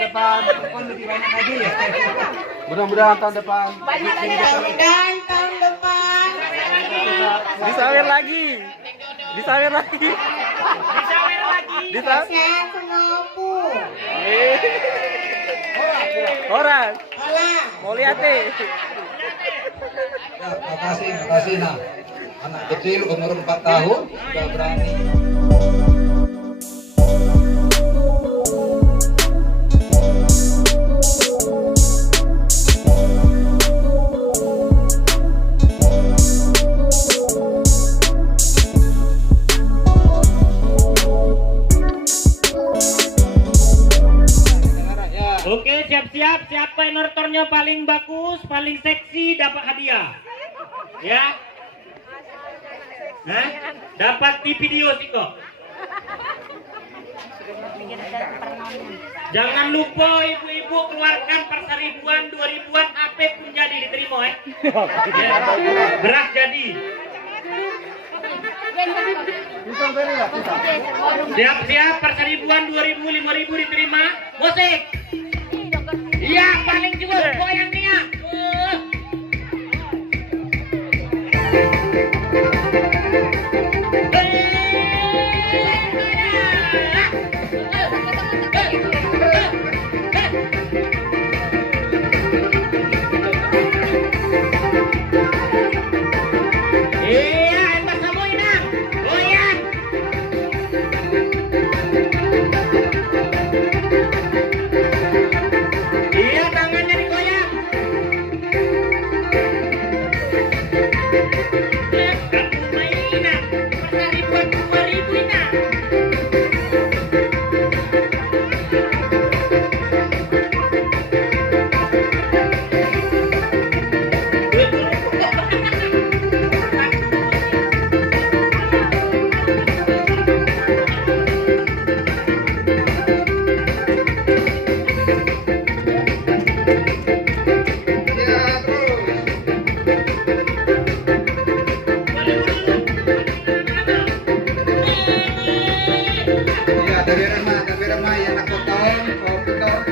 depan lebih banyak lagi ya. Mudah-mudahan tahun depan. Mudah-mudahan tahun depan. Disawer lagi. Disawer lagi. Saya sengopu. Orang. Olah. Mau lihat deh. Ya, makasih nah. Anak kecil umur 4 tahun sudah berani. Oke, siap-siap. Siapa inortornya paling bagus, paling seksi dapat hadiah. Ya. Hah? Dapat di video sih kok. Jangan lupa ibu-ibu keluarkan perseribuan, 2000-an, apa pun jadi diterima ya. Beras jadi. Siap-siap perseribuan, 2000, 5000 diterima. Musik. Iya, paling juga goyang dia. Tapi ramai yang nak potong, potong.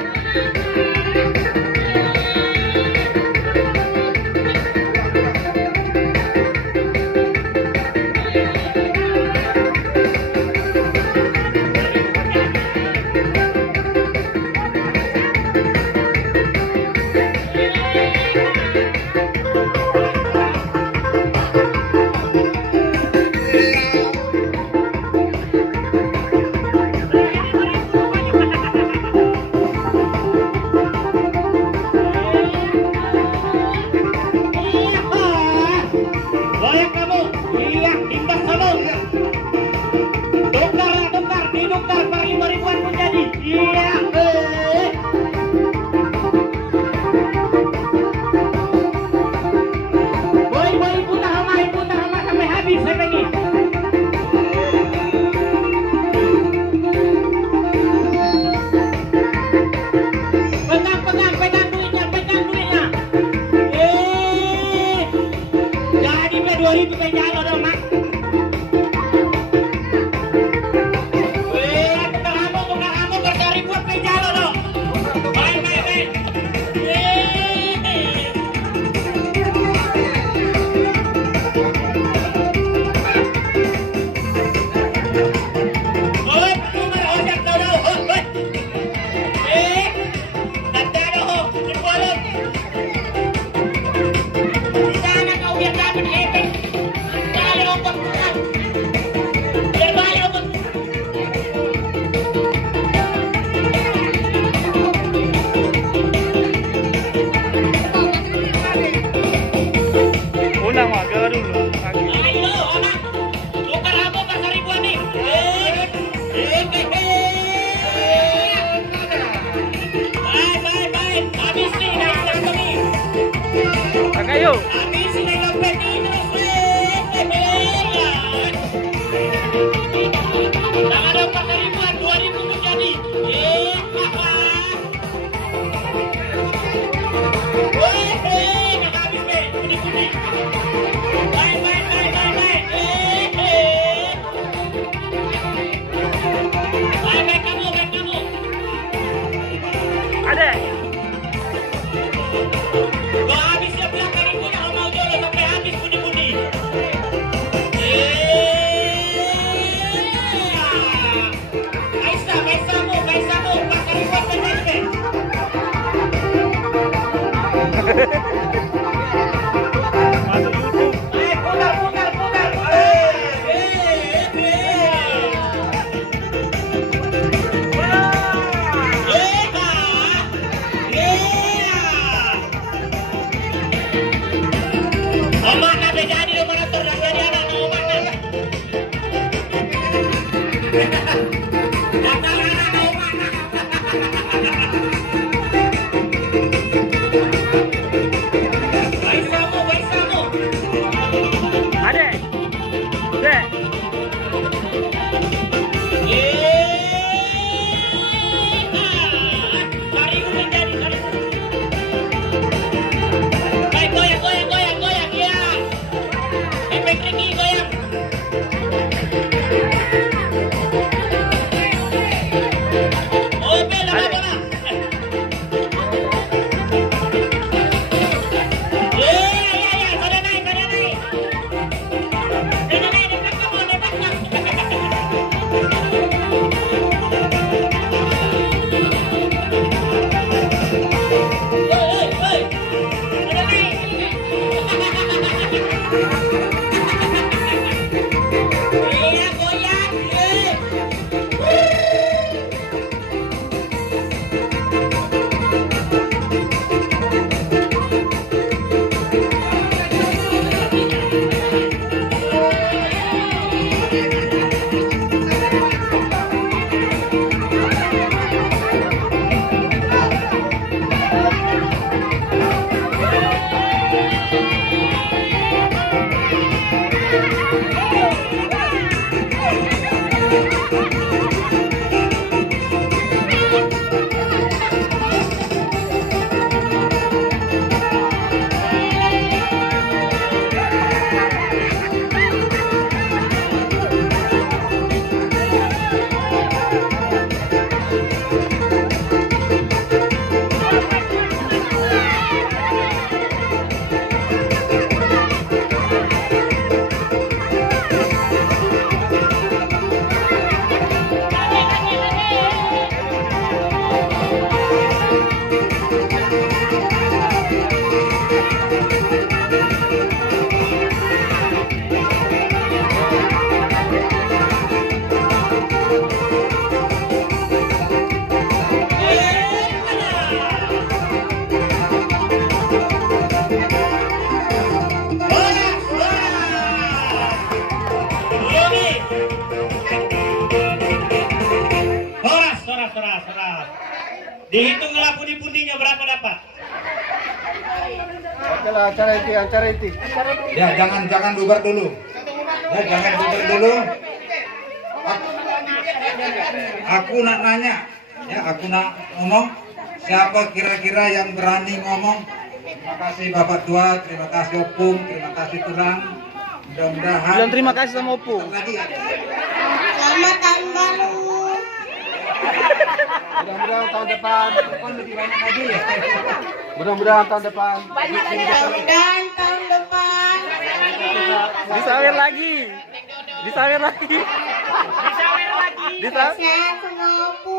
Ayo. Dasar anak kau mana? Baik kamu, baik kamu. Adek. Dek. Cari menjadi cari. Baik goyang, goyang, goyang, goyang, ya. Efek Ricky goyang. Oh, bela, bela. Ya, ya, ya, sudah naik, sudah naik. Sudah naik, dekat kamu, dekat kamu. Hei, hei, sudah naik. Iya, goyang, hei. Soras. Dihitunglah pundi-pundinya berapa dapat? Acara inti. Ya, jangan bubar dulu. Ya, jangan bubar dulu. Aku nak nanya, ya, aku nak ngomong. Siapa kira-kira yang berani ngomong? Terima kasih Bapak Tua, terima kasih Opung, terima kasih Tulang. Mudah-mudahan. Bilang terima kasih sama Opung. Lagi ya. Selamat tahun baru. Mudah-mudahan tahun depan. Kan lebih banyak lagi ya. Mudah-mudahan tahun depan. Mudah-mudahan tahun depan. Disawer lagi. Disawer lagi. Saya sama Opu.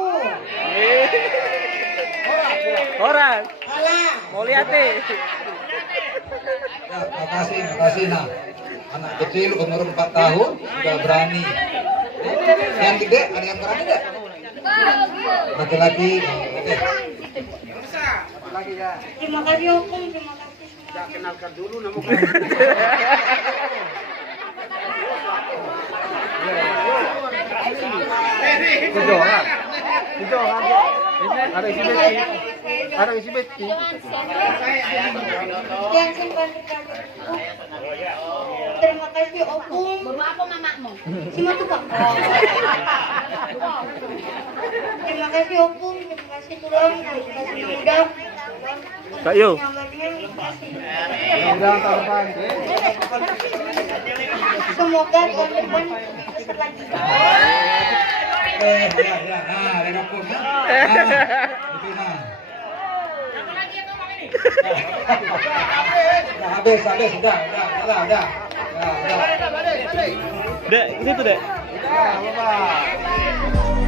Horas. Olah. Mau lihat deh. Ya, makasih nah. Anak kecil umur 4 tahun sudah berani. Yang gede ada yang berani enggak? Laki-laki. Oke. Terima kasih Opung, terima kasih semua. Kenalkan dulu nama. Ada isi Betty. Yang simpan di kamarku. Terima kasih Opung. Baru apa mamamu? Si Matu Pak. Terima kasih Opung, terima kasih Tulang, terima kasih Muda. Kak Yo. Mudah-mudahan tahun depan. Semoga tahun depan besar lagi. Ya. Nah, ada pun. Itu nah. Nah, habis, sudah. Dek, itu tuh, Dek. Ya, Bapak.